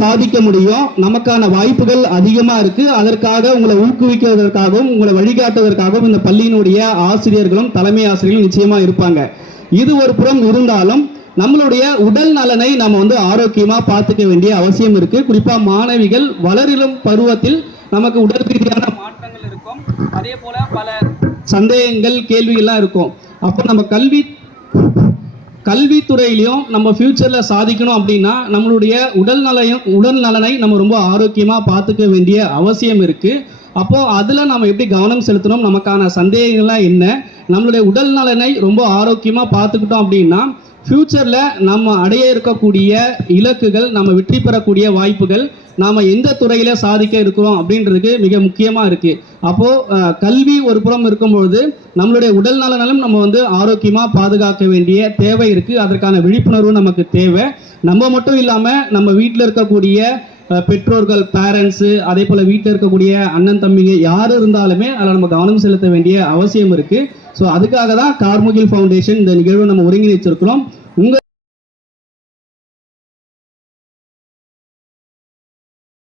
சாதிக்க முடியும் நமக்கான வாய்ப்புகள் அதிகமா இருக்கு. அதற்காக உங்களை ஊக்குவிக்கிறதற்காகவும் உங்களை வழிகாட்டுவதற்காகவும் இந்த பள்ளியினுடைய ஆசிரியர்களும் தலைமை ஆசிரியர்களும் நிச்சயமா இருப்பாங்க. இது ஒரு புறம் இருந்தாலும் நம்மளுடைய உடல் நலனை நம்ம வந்து ஆரோக்கியமா பார்த்துக்க வேண்டிய அவசியம் இருக்கு. குறிப்பா மாணவிகள் வளரிலும் பருவத்தில் நமக்கு உடல் ரீதியான மாற்றங்கள் இருக்கும். அதே போல் பல சந்தேகங்கள் கேள்விகள்லாம் இருக்கும். அப்போ நம்ம கல்வி கல்வித்துறையிலையும் நம்ம ஃப்யூச்சரில் சாதிக்கணும் அப்படின்னா நம்மளுடைய உடல் நலையும் உடல் நலனை நம்ம ரொம்ப ஆரோக்கியமாக பார்த்துக்க வேண்டிய அவசியம் இருக்குது அப்போது அதில் நம்ம எப்படி கவனம் செலுத்தணும்? நமக்கான சந்தேகங்கள்லாம் என்ன? நம்மளுடைய உடல் நலனை ரொம்ப ஆரோக்கியமாக பார்த்துக்கிட்டோம் அப்படின்னா ஃப்யூச்சரில் நம்ம அடைய இருக்கக்கூடிய இலக்குகள் நம்ம வெற்றி பெறக்கூடிய வாய்ப்புகள் நாம் எந்த துறையில் சாதிக்க இருக்கிறோம் அப்படின்றதுக்கு மிக முக்கியமாக இருக்குது அப்போது கல்வி ஒரு புறம் இருக்கும்பொழுது நம்மளுடைய உடல் நலனாலும் நம்ம வந்து ஆரோக்கியமாக பாதுகாக்க வேண்டிய தேவை இருக்குது அதற்கான விழிப்புணர்வு நமக்கு தேவை. நம்ம மட்டும் இல்லாமல் நம்ம வீட்டில் இருக்கக்கூடிய பெற்றோர்கள் பேரண்ட்ஸு அதே போல் வீட்டில் இருக்கக்கூடிய அண்ணன் தம்பிங்க யார் இருந்தாலுமே அதில் நம்ம கவனம் செலுத்த வேண்டிய அவசியம் இருக்குது ஸோ அதுக்காக தான் கார்முகில் ஃபவுண்டேஷன் இந்த நிகழ்வை நம்ம ஒருங்கிணைச்சிருக்கிறோம்.